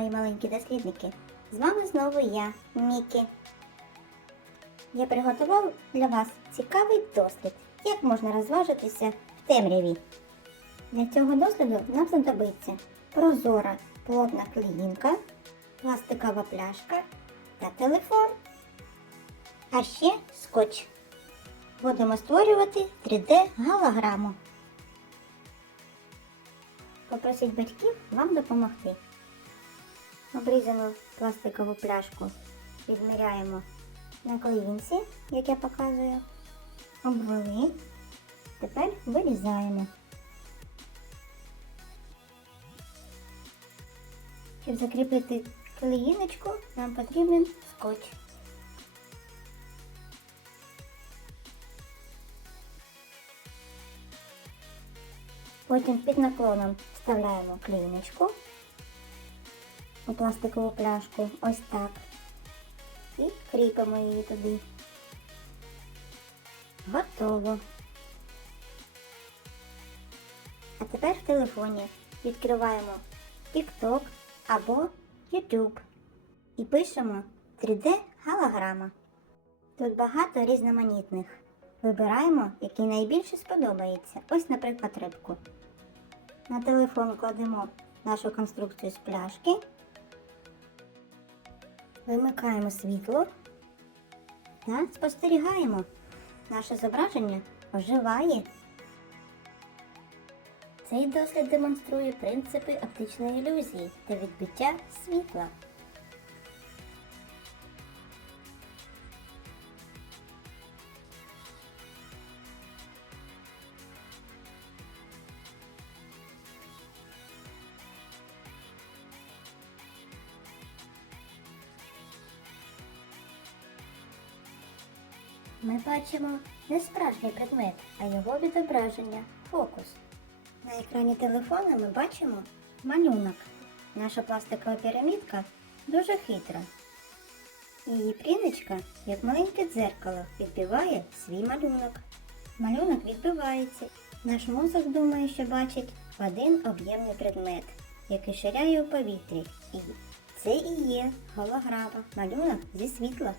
Мої маленькі дослідники! З вами знову я, Мікі. Я приготував для вас цікавий дослід, як можна розважитися в темряві. Для цього досліду нам знадобиться прозора плотна клеїнка, пластикова пляшка та телефон. А ще скотч. Будемо створювати 3D-голограму. Попросіть батьків вам допомогти. Обрізану пластикову пляшку відміряємо на клеїнці, як я показую. Обвели. Тепер вирізаємо. Щоб закріпити клеїночку, нам потрібен скотч. Потім під наклоном вставляємо клеїночку у пластикову пляшку, ось так. І кріпимо її туди. Готово. А тепер в телефоні відкриваємо TikTok або YouTube і пишемо 3D голограма. Тут багато різноманітних. Вибираємо, який найбільше сподобається. Ось, наприклад, рибку. На телефон кладемо нашу конструкцію з пляшки. Вимикаємо світло та спостерігаємо. Наше зображення оживає. Цей дослід демонструє принципи оптичної ілюзії та відбиття світла. Ми бачимо не справжній предмет, а його відображення фокус. На екрані телефона ми бачимо малюнок. Наша пластикова пірамідка дуже хитра. Її пріночка, як маленьке дзеркало, відбиває свій малюнок. Малюнок відбивається. Наш мозок думає, що бачить один об'ємний предмет, який ширяє у повітрі. І це і є голограма, малюнок зі світла.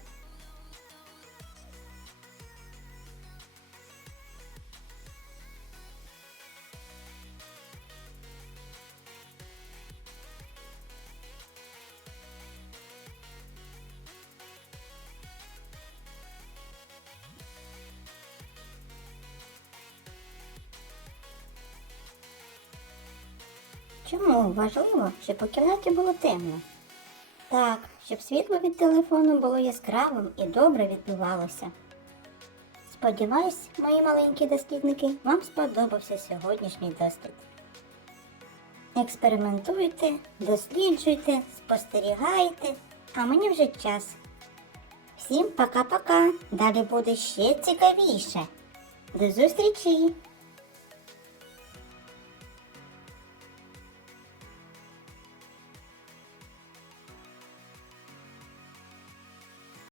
Чому важливо, щоб у кімнаті було темно? Так, щоб світло від телефону було яскравим і добре відбивалося. Сподіваюсь, мої маленькі дослідники, вам сподобався сьогоднішній дослід. Експериментуйте, досліджуйте, спостерігайте, а мені вже час. Всім пока-пока. Далі буде ще цікавіше. До зустрічі!